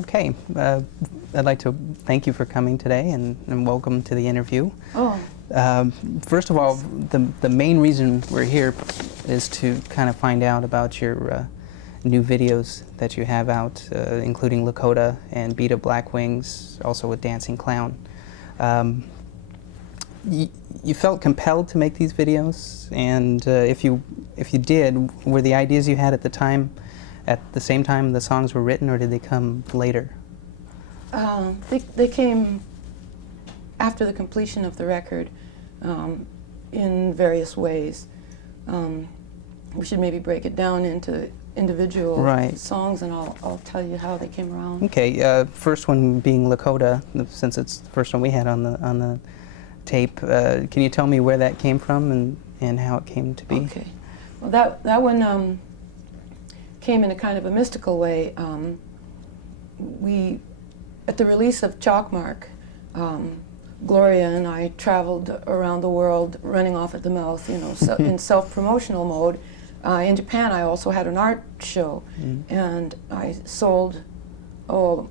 Okay, I'd like to thank you for coming today and welcome to the interview. Oh. First of all, the main reason we're here is to kind of find out about your new videos that you have out, including Lakota and Beat of Black Wings, also with Dancing Clown. You felt compelled to make these videos, and if you did, were the ideas you had at the time at the same time the songs were written, or did they come later? They came after the completion of the record in various ways. We should maybe break it down into individual songs, and I'll tell you how they came around. Okay, first one being Lakota, since it's the first one we had on the tape. Can you tell me where that came from and how it came to be? Okay, well that one came in a kind of a mystical way. At the release of Chalkmark, Gloria and I traveled around the world running off at the mouth, you know, in self-promotional mode. In Japan, I also had an art show, and I sold, a little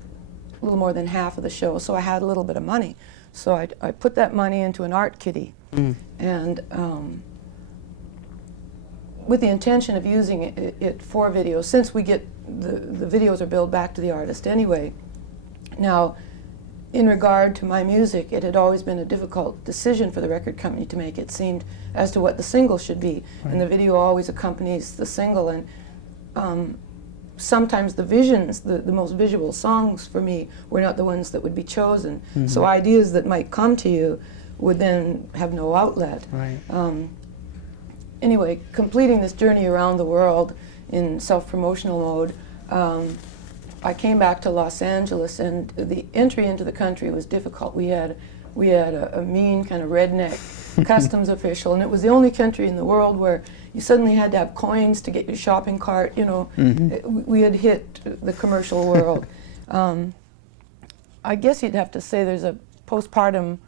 more than half of the show, so I had a little bit of money. So I put that money into an art kitty, and with the intention of using it for videos, since we get the videos are billed back to the artist anyway. Now, in regard to my music, it had always been a difficult decision for the record company to make, it seemed, as to what the single should be. And the video always accompanies the single, and sometimes the visions, the most visual songs for me, were not the ones that would be chosen. So ideas that might come to you would then have no outlet. Anyway, completing this journey around the world in self-promotional mode, I came back to Los Angeles, and the entry into the country was difficult. We had a mean kind of redneck customs official, and it was the only country in the world where you suddenly had to have coins to get your shopping cart. You know, we had hit the commercial world. I guess you'd have to say there's a postpartum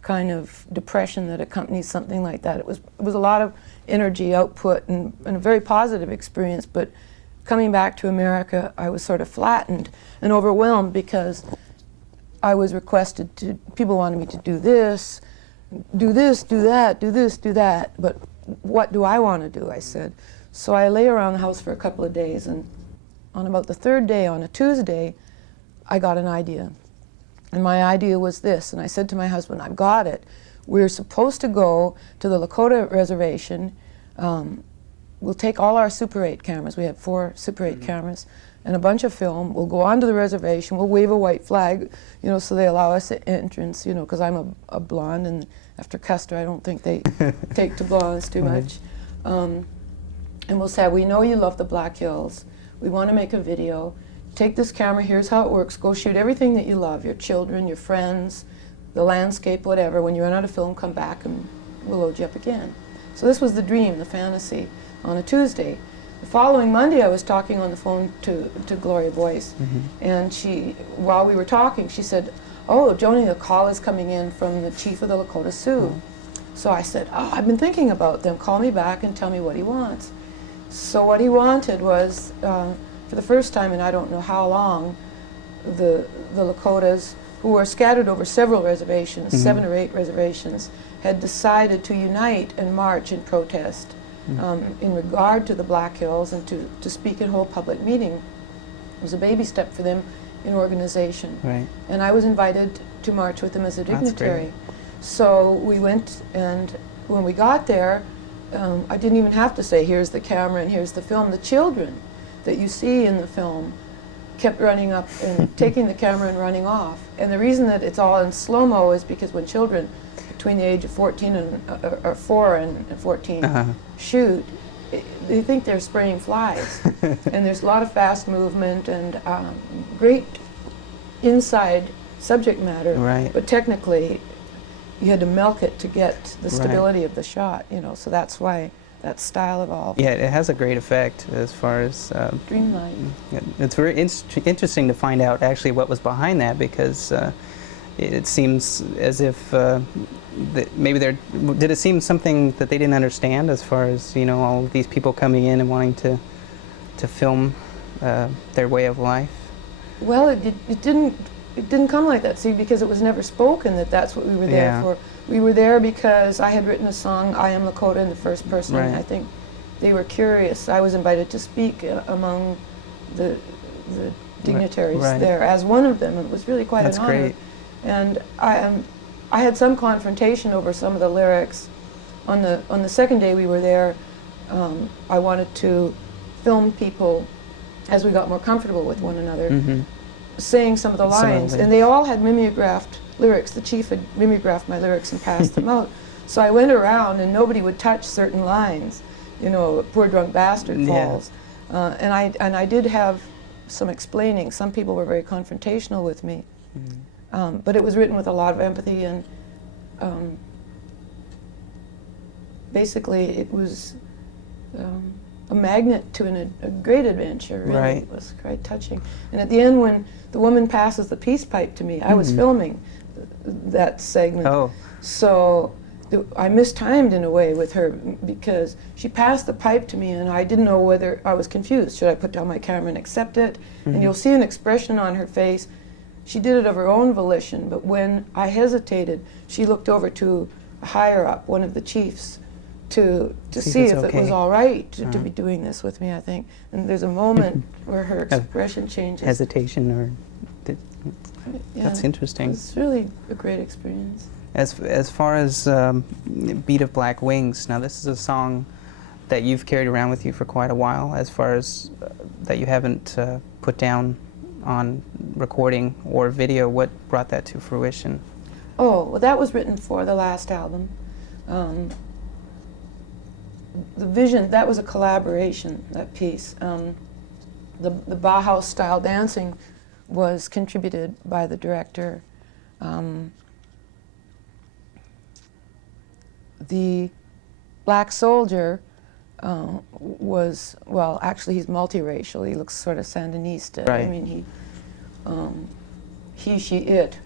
kind of depression that accompanies something like that. It was a lot of energy output and a very positive experience, but coming back to America, I was sort of flattened and overwhelmed because I was requested to, people wanted me to do this, do that, do this, do that, but what do I want to do, I said. So I lay around the house for a couple of days, and on about the third day, on a Tuesday, I got an idea. And my idea was this, and I said to my husband, I've got it. We're supposed to go to the Lakota reservation. We'll take all our Super 8 cameras. We have 4 Super 8 cameras and a bunch of film. We'll go onto the reservation. We'll wave a white flag, you know, so they allow us entrance, you know, because I'm a blonde, and after Custer, I don't think they take to blondes too much. And we'll say, we know you love the Black Hills. We want to make a video. Take this camera. Here's how it works. Go shoot everything that you love, your children, your friends, the landscape, whatever. When you run out of film, come back and we'll load you up again. So this was the dream, the fantasy, on a Tuesday. The following Monday, I was talking on the phone to Gloria Boyce, and while we were talking, she said, "Oh, Joni, the call is coming in from the chief of the Lakota Sioux." So I said, "Oh, I've been thinking about them. Call me back and tell me what he wants." So what he wanted was, for the first time in I don't know how long, the Lakotas, who were scattered over several reservations, 7 or 8 reservations, had decided to unite and march in protest in regard to the Black Hills, and to speak and hold public meeting. It was a baby step for them in organization. And I was invited to march with them as a dignitary. So we went, and when we got there, I didn't even have to say, here's the camera and here's the film. The children that you see in the film kept running up and taking the camera and running off. And the reason that it's all in slow-mo is because when children between the age of 14 or 4 and 14 shoot, they think they're spraying flies. And there's a lot of fast movement and great inside subject matter, but technically you had to milk it to get the stability of the shot, you know, so that's why that style evolved. Yeah, it has a great effect as far as... dreamlike. It's very interesting to find out actually what was behind that, because it seems as if maybe did it seem something that they didn't understand, as far as, you know, all of these people coming in and wanting to film their way of life? Well, it didn't come like that, see, because it was never spoken that that's what we were there Yeah. for. We were there because I had written a song, I Am Lakota, in the first person, and Right. I think they were curious. I was invited to speak among the dignitaries Right. there as one of them. It was really quite That's an honor. great. And I had some confrontation over some of the lyrics. On the second day we were there, I wanted to film people as we got more comfortable with one another, Mm-hmm. saying some of the lines, Similarly. and they all had mimeographed lyrics. The chief had mimeographed my lyrics and passed them out. So I went around and nobody would touch certain lines. You know, poor drunk bastard Yeah. falls. And I did have some explaining. Some people were very confrontational with me. But it was written with a lot of empathy, and basically it was a magnet to a great adventure. Really. Right. It was quite touching. And at the end, when the woman passes the peace pipe to me, I was filming that segment. Oh. So I mistimed in a way with her because she passed the pipe to me and I didn't know whether I was confused. Should I put down my camera and accept it? And you'll see an expression on her face. She did it of her own volition, but when I hesitated, she looked over to a higher up, one of the chiefs, to see if it was all right to be doing this with me, I think. And there's a moment where her expression changes. Hesitation or... Yeah, That's interesting. It's really a great experience. As far as Beat of Black Wings, now this is a song that you've carried around with you for quite a while, as far as that you haven't put down on recording or video. What brought that to fruition? Oh, well, that was written for the last album. The vision, that was a collaboration, that piece. The Bauhaus style dancing was contributed by the director. The black soldier was, well, actually he's multiracial. He looks sort of Sandinista. Right. I mean, he, she, it.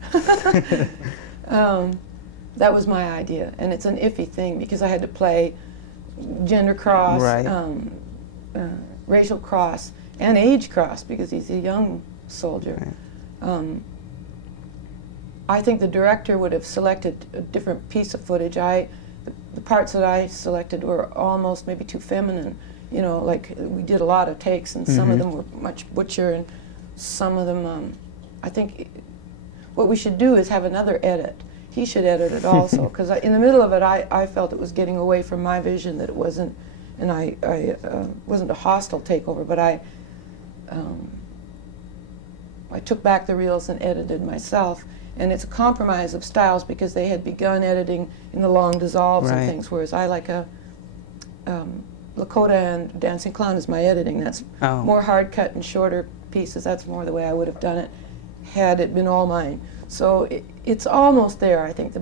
That was my idea, and it's an iffy thing because I had to play gender cross, Right. Racial cross, and age cross because he's a young soldier. Right. I think the director would have selected a different piece of footage. The parts that I selected were almost maybe too feminine. You know, like we did a lot of takes, and some of them were much butcher, and some of them, I think what we should do is have another edit. He should edit it also, because in the middle of it, I felt it was getting away from my vision, that it wasn't, and I wasn't a hostile takeover, but I took back the reels and edited myself. And it's a compromise of styles because they had begun editing in the long dissolves Right. and things, whereas I like a Lakota and Dancing Clown is my editing. That's more hard cut and shorter pieces. That's more the way I would have done it had it been all mine. So it's almost there, I think,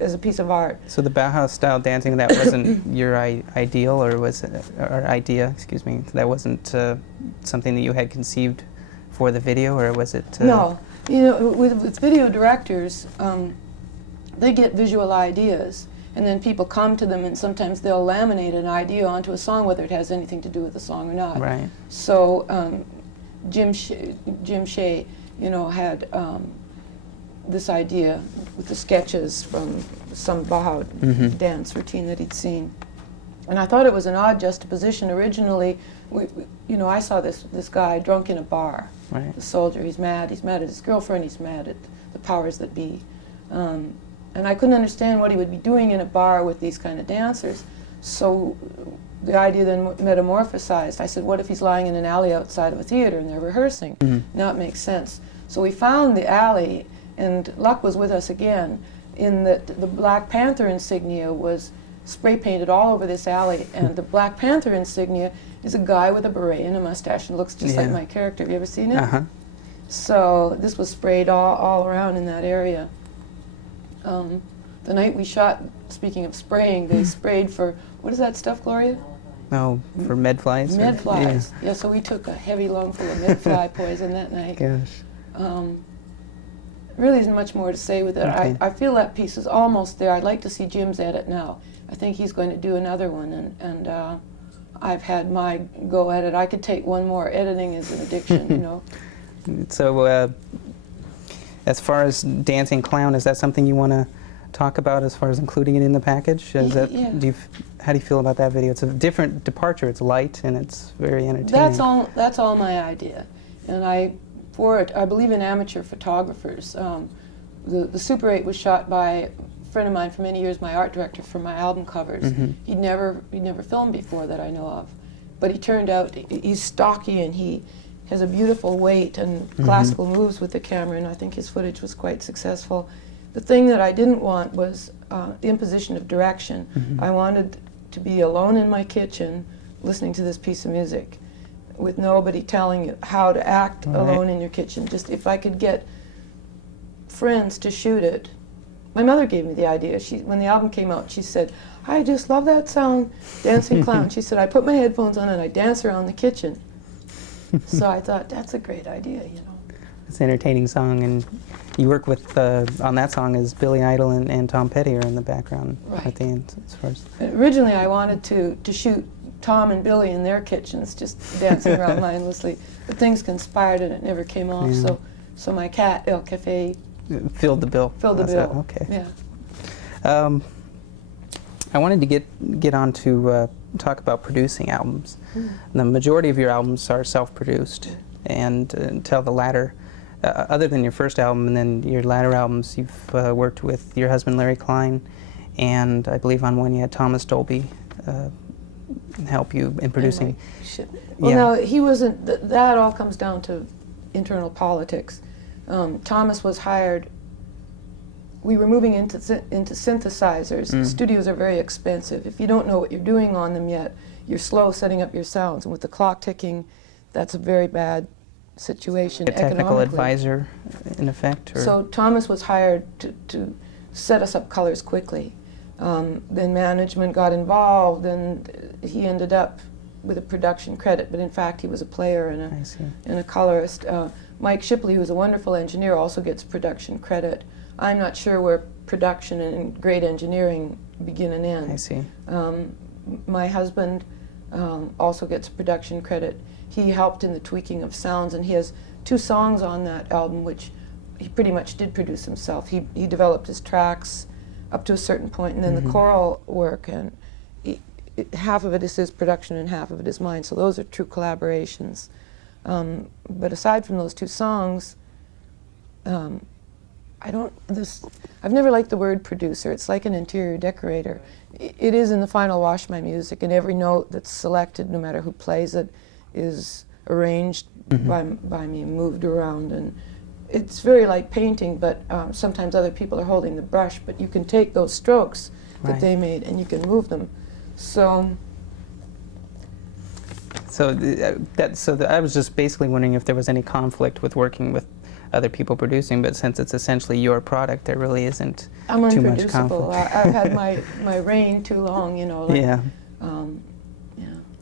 as a piece of art. So the Bauhaus style dancing, that wasn't your ideal, or was it, or idea, excuse me, that wasn't something that you had conceived for the video, or was it? No. You know, with video directors, they get visual ideas, and then people come to them, and sometimes they'll laminate an idea onto a song, whether it has anything to do with the song or not. Right. So Jim Shea, you know, had this idea with the sketches from some Bauhaus dance routine that he'd seen, and I thought it was an odd juxtaposition. Originally, you know, I saw this guy drunk in a bar. Right. The soldier, he's mad at his girlfriend, he's mad at the powers that be. And I couldn't understand what he would be doing in a bar with these kind of dancers. So the idea then metamorphosized. I said, what if he's lying in an alley outside of a theater and they're rehearsing? Now it makes sense. So we found the alley, and luck was with us again, in that the Black Panther insignia was spray painted all over this alley, and the Black Panther insignia is a guy with a beret and a mustache and looks just like my character. Have you ever seen it? So this was sprayed all around in that area. The night we shot, speaking of spraying, they sprayed for, what is that stuff, Gloria? Oh, for med flies? Med flies. Yeah, so we took a heavy lungful of med fly poison that night. Gosh. Really isn't much more to say with it. Okay. I feel that piece is almost there. I'd like to see Jim's edit now. I think he's going to do another one, and I've had my go at it. I could take one more. Editing is an addiction, you know. So, as far as Dancing Clown, is that something you want to talk about as far as including it in the package? Is that, Yeah. how do you feel about that video? It's a different departure. It's light and it's very entertaining. That's all my idea. And I believe in amateur photographers. The Super 8 was shot by a friend of mine for many years, my art director for my album covers. Mm-hmm. He'd never filmed before that I know of. But he turned out, he's stocky and he has a beautiful weight and classical moves with the camera, and I think his footage was quite successful. The thing that I didn't want was the imposition of direction. I wanted to be alone in my kitchen listening to this piece of music with nobody telling you how to act alone in your kitchen. Just if I could get friends to shoot it. My mother gave me the idea. When the album came out, she said, I just love that song, Dancing Clown. She said, I put my headphones on and I dance around the kitchen. So I thought, that's a great idea, you know. It's an entertaining song, and you work with, on that song is Billy Idol and Tom Petty are in the background at the end. As far as originally I wanted to shoot Tom and Billy in their kitchens, just dancing around mindlessly. But things conspired and it never came off, so my cat, El Cafe, filled the bill. Okay. Yeah. I wanted to get on to talk about producing albums. The majority of your albums are self-produced, and until the latter, other than your first album and then your latter albums, you've worked with your husband Larry Klein, and I believe on one you had Thomas Dolby help you in producing. Well, no, he wasn't. That all comes down to internal politics. Thomas was hired. We were moving into synthesizers. Studios are very expensive. If you don't know what you're doing on them yet, you're slow setting up your sounds. And with the clock ticking, that's a very bad situation economically. A technical advisor, in effect? Or? So Thomas was hired to set us up colors quickly. Then management got involved, and he ended up with a production credit. But in fact, he was a player and a colorist. Mike Shipley, who's a wonderful engineer, also gets production credit. I'm not sure where production and great engineering begin and end. I see. My husband also gets production credit. He helped in the tweaking of sounds, and he has 2 songs on that album which he pretty much did produce himself. He developed his tracks up to a certain point, and then the choral work, and half of it is his production and half of it is mine, so those are true collaborations. But aside from those 2 songs, I've never liked the word producer. It's like an interior decorator. It is in the final wash my music, and every note that's selected, no matter who plays it, is arranged by me, moved around, and it's very like painting, but sometimes other people are holding the brush, but you can take those strokes that they made and you can move them. So I was just basically wondering if there was any conflict with working with other people producing, but since it's essentially your product, there really isn't too much conflict. I've had my reign too long, you know. Like, yeah.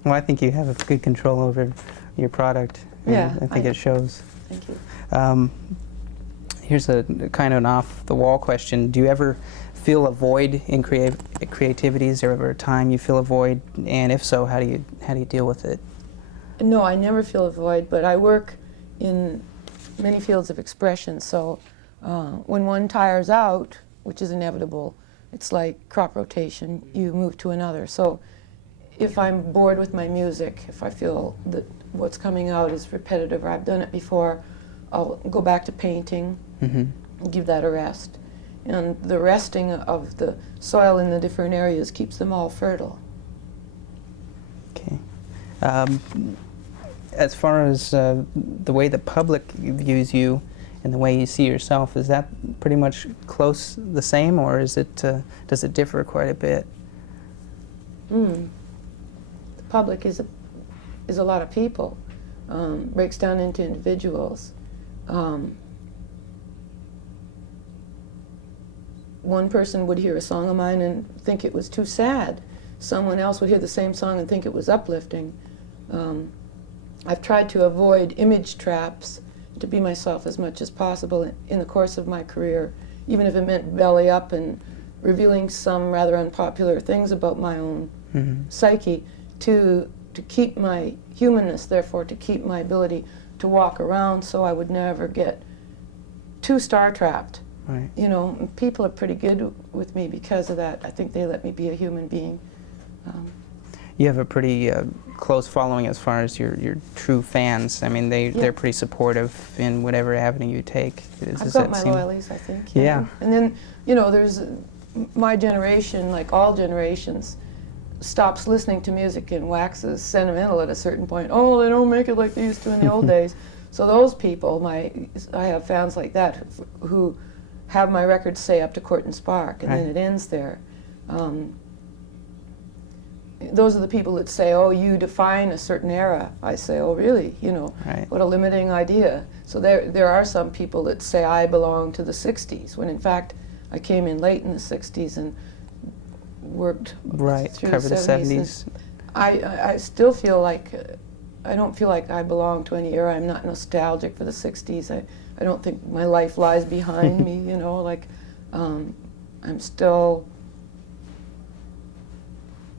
Well, I think you have a good control over your product. Yeah. I think it shows. Thank you. Here's a kind of an off-the-wall question. Do you ever feel a void in creativity? Is there ever a time you feel a void? And if so, how do you deal with it? No, I never feel a void, but I work in many fields of expression, so when one tires out, which is inevitable, it's like crop rotation, you move to another. So if I'm bored with my music, if I feel that what's coming out is repetitive or I've done it before, I'll go back to painting, and give that a rest. And the resting of the soil in the different areas keeps them all fertile. Okay. As far as the way the public views you and the way you see yourself, is that pretty much close the same, or is it does it differ quite a bit? The public is a lot of people. Breaks down into individuals. One person would hear a song of mine and think it was too sad. Someone else would hear the same song and think it was uplifting. I've tried to avoid image traps, to be myself as much as possible in the course of my career, even if it meant belly up and revealing some rather unpopular things about my own psyche, to keep my humanness, therefore to keep my ability to walk around so I would never get too star-trapped. Right. You know, and people are pretty good with me because of that. I think they let me be a human being. You have a pretty close following as far as your true fans. I mean, they're pretty supportive in whatever avenue you take. I've got my loyalies, I think. Yeah. And then, you know, there's my generation, like all generations, stops listening to music and waxes sentimental at a certain point. Oh, they don't make it like they used to in the old days. So those people, I have fans like that who have my records say up to Court and Spark, and then it ends there. Those are the people that say, oh, you define a certain era. I say, oh, really? You know, what a limiting idea. So there are some people that say I belong to the 60s, when in fact I came in late in the 60s and worked through covered the 70s. I still feel like, I don't feel like I belong to any era. I'm not nostalgic for the 60s. I don't think my life lies behind me, you know, like I'm still,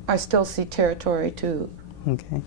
I still see territory too. Okay.